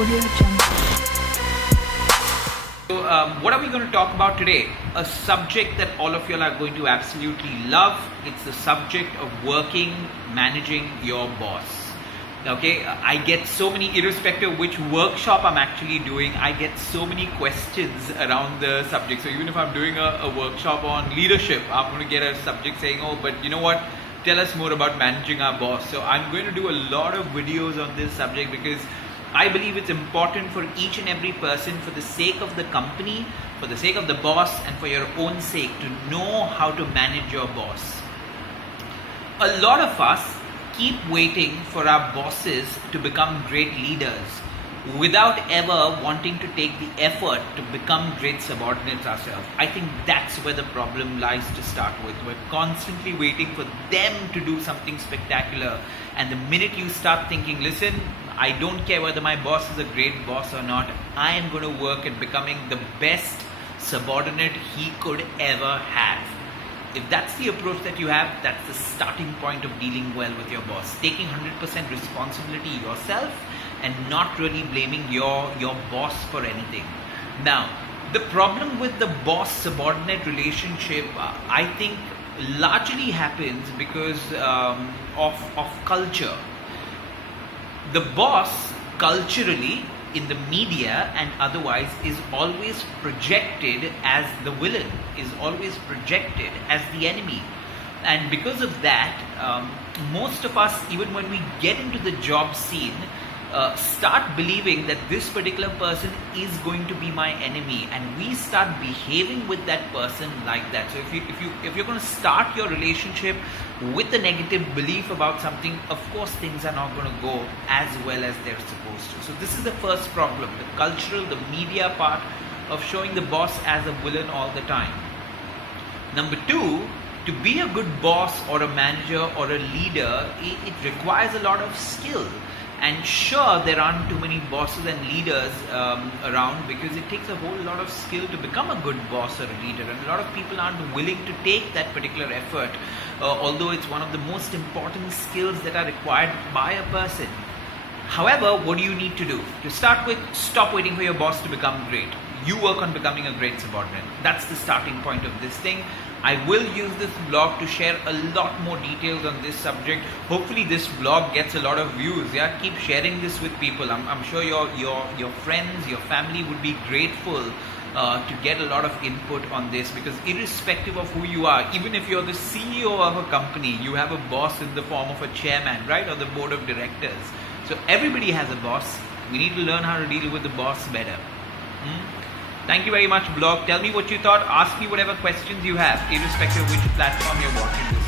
Audio Jungle. So, what are we going to talk about today? A subject that all of you are going to absolutely love. It's the subject of managing your boss. Okay, I get so many, irrespective of which workshop I'm actually doing, I get so many questions around the subject. So even if I'm doing a workshop on leadership, I'm going to get a subject saying, oh, but you know what? Tell us more about managing our boss. So I'm going to do a lot of videos on this subject because I believe it's important for each and every person, for the sake of the company, for the sake of the boss, and for your own sake, to know how to manage your boss. A lot of us keep waiting for our bosses to become great leaders without ever wanting to take the effort to become great subordinates ourselves. I think that's where the problem lies to start with. We're constantly waiting for them to do something spectacular, and the minute you start thinking, listen, I don't care whether my boss is a great boss or not, I am going to work at becoming the best subordinate he could ever have. If that's the approach that you have, that's the starting point of dealing well with your boss. Taking 100% responsibility yourself and not really blaming your boss for anything. Now, the problem with the boss-subordinate relationship, I think, largely happens because of culture. The boss, culturally, in the media and otherwise, is always projected as the villain, is always projected as the enemy. And because of that, most of us, even when we get into the job scene, start believing that this particular person is going to be my enemy, and we start behaving with that person like that. So if you're going to start your relationship with a negative belief about something, of course things are not going to go as well as they're supposed to. So this is the first problem, the cultural, the media part of showing the boss as a villain all the time. Number two, to be a good boss or a manager or a leader, it requires a lot of skill. And sure, there aren't too many bosses and leaders around because it takes a whole lot of skill to become a good boss or a leader, and a lot of people aren't willing to take that particular effort, although it's one of the most important skills that are required by a person. However, what do you need to do? To start with, stop waiting for your boss to become great. You work on becoming a great subordinate. That's the starting point of this thing. I will use this blog to share a lot more details on this subject. Hopefully this blog gets a lot of views. Yeah, keep sharing this with people. I'm sure your friends, your family would be grateful to get a lot of input on this, because irrespective of who you are, even if you're the CEO of a company, you have a boss in the form of a chairman, right, or the board of directors. So everybody has a boss. We need to learn how to deal with the boss better. Thank you very much, blog. Tell me what you thought. Ask me whatever questions you have, irrespective of which platform you're watching this